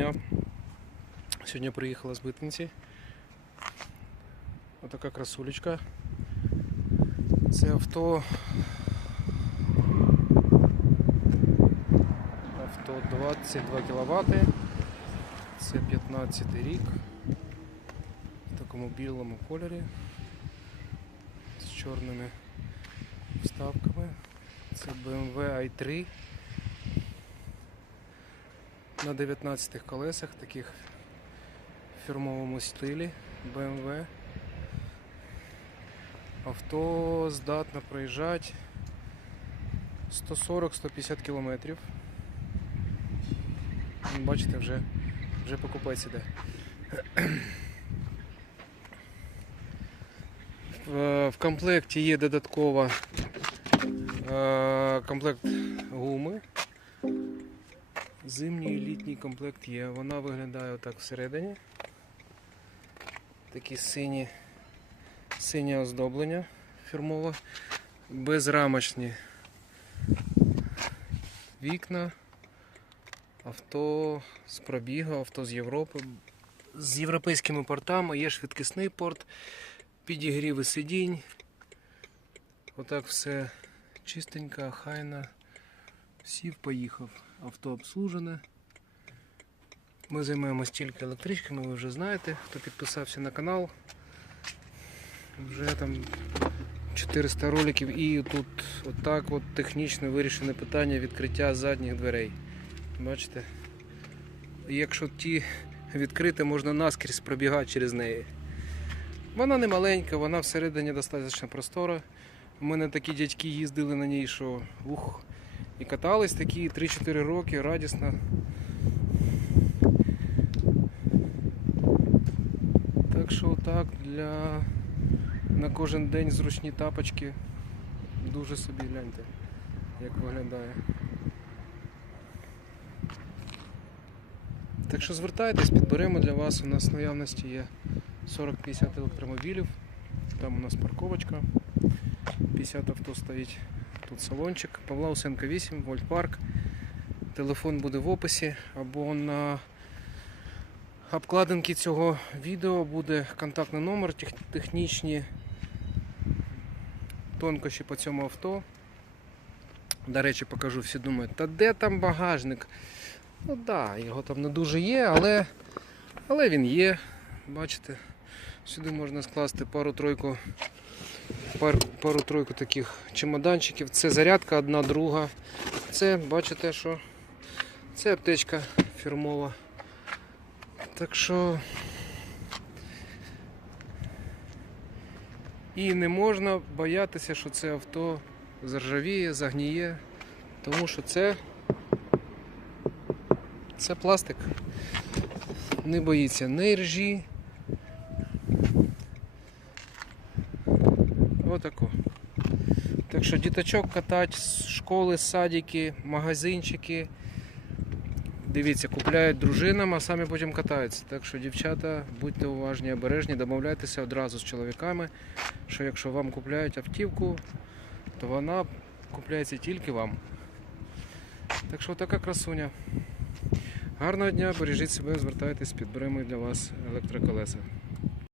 дня. Сьогодні приїхала з Битниці. Отака красулечка. Це авто. Авто 22 кВт. Це 15 рік. В такому білому кольорі. З чорними вставками. Це BMW i3 на 19 колесах, таких в фірмовому стилі BMW. Авто здатно проїжджати 140-150 кілометрів. Бачите, вже, вже покупець іде. В, в комплекті є додатково е, комплект гуми. Зимній і літній комплект є. Вона виглядає отак всередині. Такі сині, синє оздоблення фірмове, безрамочні вікна, авто з пробігу, авто з Європи, з європейськими портами, є швидкісний порт, підігріви сидінь. Отак все чистенько, хайно. Сів, поїхав. Авто обслужене. Ми займаємося тільки електричками, ви вже знаєте, хто підписався на канал. Вже там 400 роликів і тут отак от технічно вирішене питання відкриття задніх дверей. Бачите? Якщо ті відкрити, можна наскрізь пробігати через неї. Вона не маленька, вона всередині достатньо простора. У мене такі дядьки їздили на ній, що ух, і катались такі 3-4 роки радісно. Так що так, для на кожен день зручні тапочки. Дуже собі гляньте, як виглядає. Так що звертайтесь, підберемо для вас. У нас в наявності є 40-50 електромобілів. Там у нас парковочка. 50 авто стоїть. Тут салончик. Павла Усенка 8, Вольтпарк. Телефон буде в описі або на обкладинці цього відео буде контактний номер, тех- технічні тонкощі по цьому авто. До речі, покажу, всі думають, та де там багажник? Ну так, да, його там не дуже є, але, але він є. Бачите, сюди можна скласти пару-тройку пар, пару-тройку таких чемоданчиків. Це зарядка одна, друга. Це, бачите, що це аптечка фірмова. Так що і не можна боятися, що це авто заржавіє, загніє, тому що це, це пластик. Не боїться ні ржі. Отако. Так що діточок катать школи, садики, магазинчики. Дивіться, купляють дружинам, а самі потім катаються. Так що, дівчата, будьте уважні, обережні, домовляйтеся одразу з чоловіками, що якщо вам купляють автівку, то вона купляється тільки вам. Так що така красуня. Гарного дня, бережіть себе, звертайтесь, підберемо для вас електроколеса.